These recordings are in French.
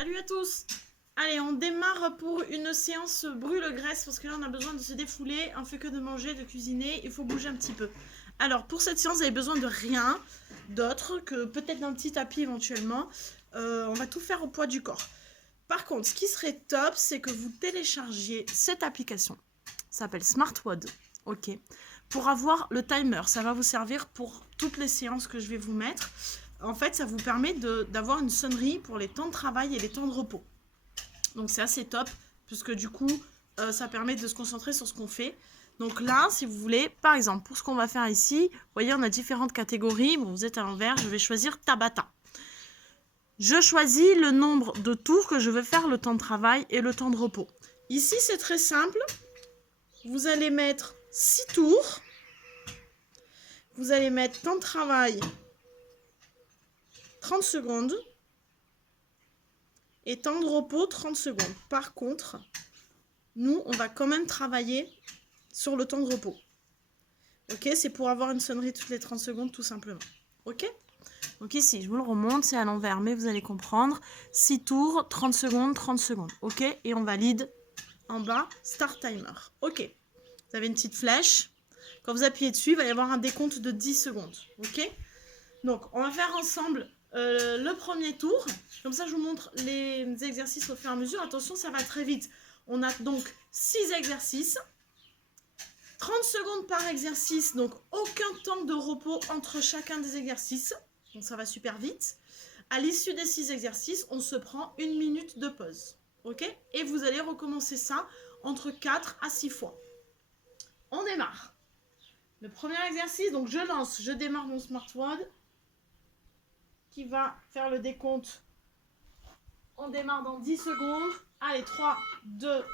Salut à tous. Allez, on démarre pour une séance brûle-graisse parce que là on a besoin de se défouler, on fait que de manger, de cuisiner, il faut bouger un petit peu. Alors pour cette séance vous avez besoin de rien d'autre que peut-être d'un petit tapis éventuellement. On va tout faire au poids du corps. Par contre, ce qui serait top, c'est que vous téléchargiez cette application. Ça s'appelle SmartWOD, ok, pour avoir le timer. Ça va vous servir pour toutes les séances que je vais vous mettre. En fait, ça vous permet d'avoir une sonnerie pour les temps de travail et les temps de repos. Donc c'est assez top, puisque du coup, ça permet de se concentrer sur ce qu'on fait. Donc là, si vous voulez, par exemple, pour ce qu'on va faire ici, vous voyez, on a différentes catégories. Bon, vous êtes à l'envers, je vais choisir Tabata. Je choisis le nombre de tours que je veux faire, le temps de travail et le temps de repos. Ici, c'est très simple. Vous allez mettre 6 tours. Vous allez mettre temps de travail 30 secondes. Et temps de repos 30 secondes. Par contre, nous, on va quand même travailler sur le temps de repos. Ok, c'est pour avoir une sonnerie toutes les 30 secondes, tout simplement. Ok? Donc ici, je vous le remonte, c'est à l'envers, mais vous allez comprendre. 6 tours, 30 secondes, 30 secondes. Ok? Et on valide en bas, Start Timer. Ok. Vous avez une petite flèche. Quand vous appuyez dessus, il va y avoir un décompte de 10 secondes. Ok? Donc, on va faire ensemble le premier tour. Comme ça, je vous montre les exercices au fur et à mesure. Attention, ça va très vite. On a donc 6 exercices. 30 secondes par exercice, donc aucun temps de repos entre chacun des exercices. Donc ça va super vite. À l'issue des 6 exercices, on se prend 1 minute de pause. Ok? Et vous allez recommencer ça entre 4 à 6 fois. On démarre. Le premier exercice, donc je démarre mon SmartWOD qui va faire le décompte. On démarre dans 10 secondes. Allez, 3, 2,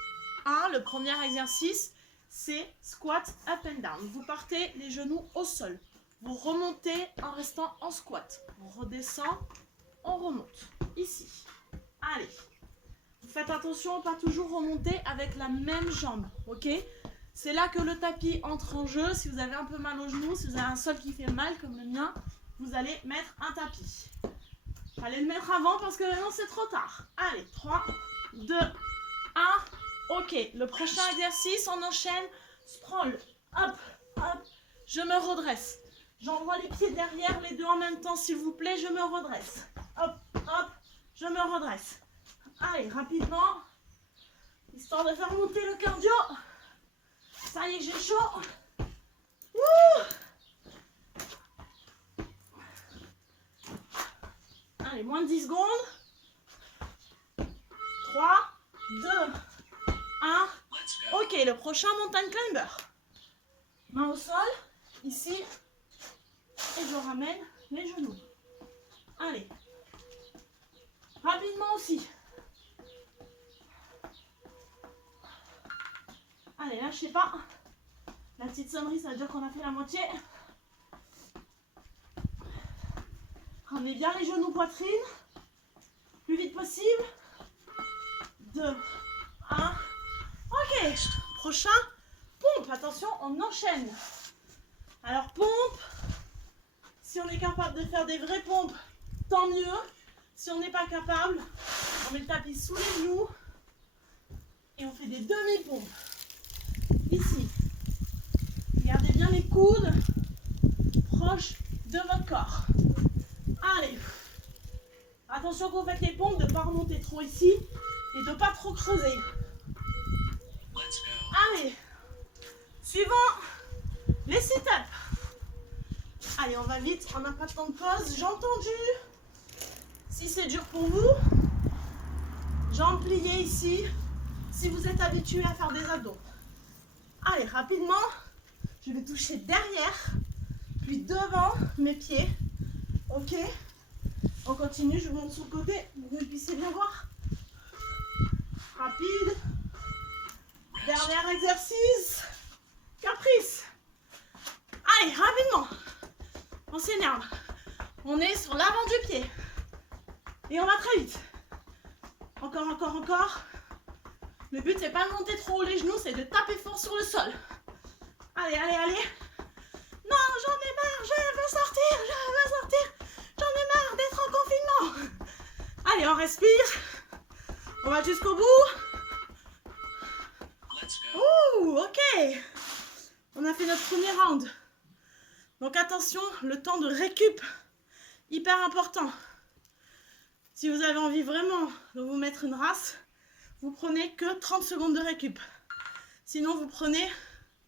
1. Le premier exercice, c'est squat up and down. Vous partez les genoux au sol. Vous remontez en restant en squat. On redescend, on remonte. Ici. Allez. Vous faites attention, pas toujours remonter avec la même jambe. Ok? C'est là que le tapis entre en jeu. Si vous avez un peu mal aux genoux, si vous avez un sol qui fait mal comme le mien, vous allez mettre un tapis. Allez le mettre avant parce que maintenant c'est trop tard. Allez, 3, 2, 1. Ok, le prochain exercice, on enchaîne. Sprawl, hop, hop. Je me redresse. J'envoie les pieds derrière, les deux en même temps, s'il vous plaît. Je me redresse. Hop, hop, je me redresse. Allez, rapidement. Histoire de faire monter le cardio. Ça y est, j'ai chaud. Wouh! Allez, moins de 10 secondes. 3, 2, 1. Ok, le prochain mountain climber. Main au sol, ici. Et je ramène les genoux. Allez. Rapidement aussi. Allez, lâchez pas. La petite sonnerie, ça veut dire qu'on a fait la moitié. Ramenez bien les genoux poitrine. Plus vite possible. 2, 1. Ok. Prochain, pompe. Attention, on enchaîne. Alors, pompe. Si on est capable de faire des vraies pompes, tant mieux. Si on n'est pas capable, on met le tapis sous les genoux. Et on fait des demi-pompes. Ici. Gardez bien les coudes proches de votre corps. Allez. Attention quand vous faites les pompes de ne pas remonter trop ici et de ne pas trop creuser. Allez. Suivant, les sit-ups. Allez, on va vite, on n'a pas de temps de pause. J'ai entendu. Si c'est dur pour vous, jambes pliées ici. Si vous êtes habitué à faire des abdos. Allez, rapidement, je vais toucher derrière, puis devant mes pieds. Ok? On continue, je vous montre sur le côté, pour que vous puissiez bien voir. Rapide. Dernier exercice. Caprice. Allez, rapidement. On s'énerve. On est sur l'avant du pied. Et on va très vite. Encore, encore, encore. Le but, c'est pas de monter trop haut les genoux, c'est de taper fort sur le sol. Allez, allez, allez. Non, j'en ai marre, je veux sortir, je veux sortir. J'en ai marre d'être en confinement. Allez, on respire. On va jusqu'au bout. Ouh, ok. On a fait notre premier round. Donc attention, le temps de récup, hyper important. Si vous avez envie vraiment de vous mettre une race, vous prenez que 30 secondes de récup. Sinon, vous prenez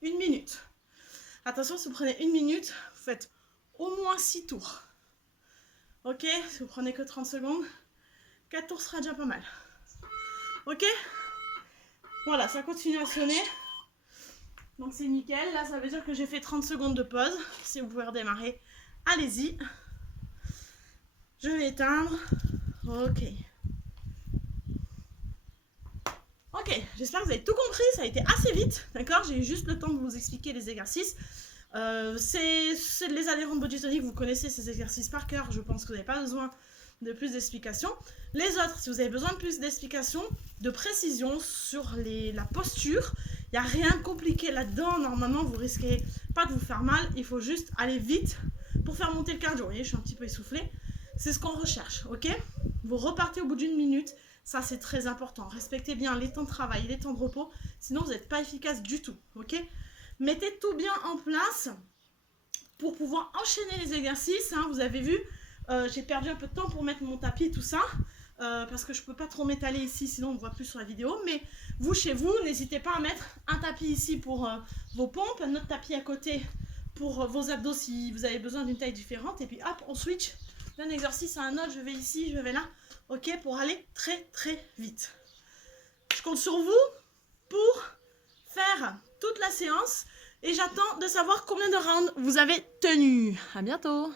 1 minute. Attention, si vous prenez 1 minute, vous faites au moins 6 tours. Ok, si vous prenez que 30 secondes, 4 tours sera déjà pas mal. Ok? Voilà, ça continue à sonner. Donc c'est nickel. Là, ça veut dire que j'ai fait 30 secondes de pause. Si vous pouvez redémarrer, allez-y. Je vais éteindre. Ok. Ok, j'espère que vous avez tout compris. Ça a été assez vite. D'accord? J'ai eu juste le temps de vous expliquer les exercices. C'est les allers-retours body tonic. Vous connaissez ces exercices par cœur. Je pense que vous n'avez pas besoin de plus d'explications. Les autres, si vous avez besoin de plus d'explications, de précision sur la posture, il n'y a rien de compliqué là-dedans. Normalement, vous risquez pas de vous faire mal. Il faut juste aller vite pour faire monter le cardio. Vous voyez, je suis un petit peu essoufflée. C'est ce qu'on recherche, ok? Vous repartez au bout d'1 minute. Ça, c'est très important. Respectez bien les temps de travail, les temps de repos. Sinon, vous n'êtes pas efficace du tout, ok? Mettez tout bien en place pour pouvoir enchaîner les exercices. Hein. Vous avez vu, j'ai perdu un peu de temps pour mettre mon tapis et tout ça. Parce que je ne peux pas trop m'étaler ici, sinon on ne voit plus sur la vidéo. Mais vous, chez vous, n'hésitez pas à mettre un tapis ici pour vos pompes, un autre tapis à côté pour vos abdos si vous avez besoin d'une taille différente. Et puis hop, on switch d'un exercice à un autre. Je vais ici, je vais là. Ok, pour aller très très vite. Je compte sur vous pour faire toute la séance. Et j'attends de savoir combien de rounds vous avez tenu. À bientôt.